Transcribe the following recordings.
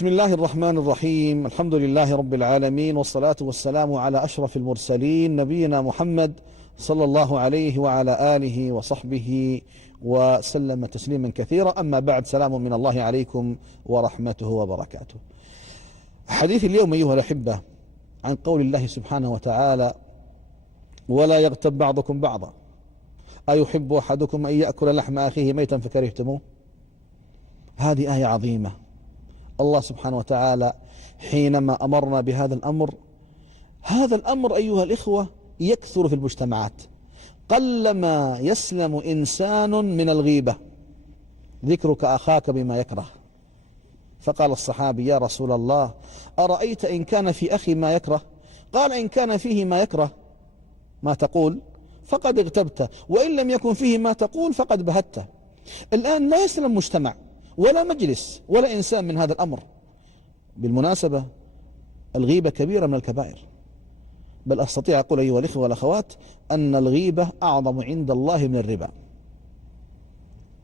بسم الله الرحمن الرحيم. الحمد لله رب العالمين، والصلاة والسلام على أشرف المرسلين نبينا محمد صلى الله عليه وعلى آله وصحبه وسلم تسليما كثيرا. أما بعد، سلام من الله عليكم ورحمته وبركاته. حديث اليوم أيها الأحبة عن قول الله سبحانه وتعالى: ولا يغتب بعضكم بعضا أيحب أحدكم أن يأكل لحم أخيه ميتا فكرهتموه. هذه آية عظيمة. الله سبحانه وتعالى حينما أمرنا بهذا الأمر، هذا الأمر أيها الإخوة يكثر في المجتمعات. قلما يسلم إنسان من الغيبة، ذكرك أخاك بما يكره. فقال الصحابي: يا رسول الله، أرأيت إن كان في أخي ما يكره؟ قال: إن كان فيه ما يكره ما تقول فقد اغتبته، وإن لم يكن فيه ما تقول فقد بهته. الآن لا يسلم مجتمع ولا مجلس ولا إنسان من هذا الأمر. بالمناسبة، الغيبة كبيرة من الكبائر، بل أستطيع أقول أيها الإخوة والأخوات أن الغيبة أعظم عند الله من الربا.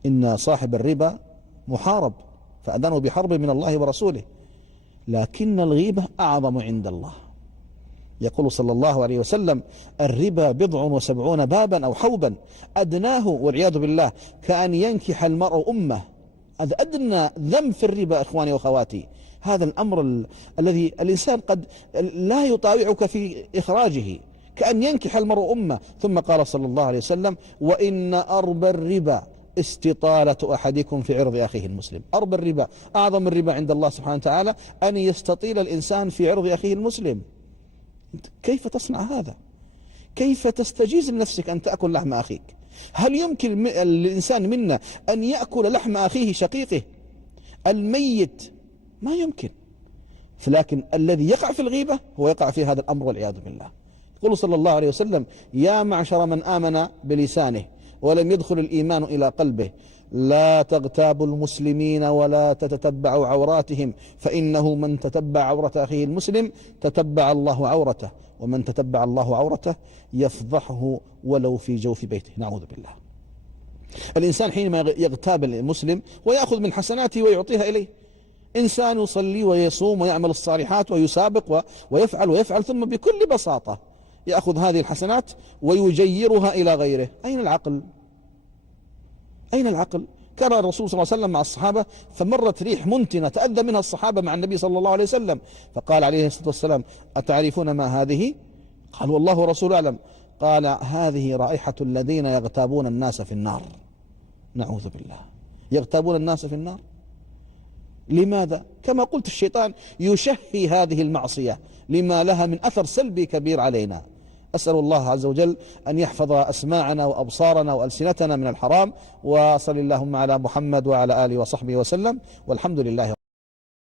إن صاحب الربا محارب، فأذنوا بحرب من الله ورسوله، لكن الغيبة أعظم عند الله. يقول صلى الله عليه وسلم: الربا 70 بابا أو حوبا، أدناه والعياذ بالله كأن ينكح المرء أمه. هذا أدنى ذنب في الربا إخواني وأخواتي. هذا الأمر الذي الإنسان قد لا يطاوعك في إخراجه، كأن ينكح المرء أمه. ثم قال صلى الله عليه وسلم: وإن أربى الربا استطالة أحدكم في عرض أخيه المسلم. أربى الربا، أعظم الربا عند الله سبحانه وتعالى أن يستطيل الإنسان في عرض أخيه المسلم. كيف تصنع هذا؟ كيف تستجيز لنفسك أن تأكل لحم أخيك؟ هل يمكن للإنسان منا أن يأكل لحم أخيه شقيقه الميت؟ ما يمكن. لكن الذي يقع في الغيبة هو يقع في هذا الأمر والعياذ بالله. يقول صلى الله عليه وسلم: يا معشر من آمن بلسانه ولم يدخل الإيمان إلى قلبه، لا تغتابوا المسلمين ولا تتتبعوا عوراتهم، فإنه من تتبع عورة أخيه المسلم تتبع الله عورته، ومن تتبع الله عورته يفضحه ولو في جوف بيته. نعوذ بالله. الإنسان حينما يغتاب المسلم ويأخذ من حسناته ويعطيها إليه، إنسان يصلي ويصوم ويعمل الصالحات ويسابق ويفعل ثم بكل بساطة يأخذ هذه الحسنات ويجيرها إلى غيره. أين العقل؟ أين العقل؟ كان الرسول صلى الله عليه وسلم مع الصحابة، فمرت ريح منتنة تأذى منها الصحابة مع النبي صلى الله عليه وسلم، فقال عليه الصلاة والسلام: أتعرفون ما هذه؟ قال: والله ورسوله أعلم. قال: هذه رائحة الذين يغتابون الناس في النار. نعوذ بالله. يغتابون الناس في النار. لماذا؟ كما قلت، الشيطان يشهي هذه المعصية لما لها من أثر سلبي كبير علينا. أسأل الله عز وجل أن يحفظ أسماعنا وأبصارنا وألسنتنا من الحرام. وصل اللهم على محمد وعلى آله وصحبه وسلم، والحمد لله.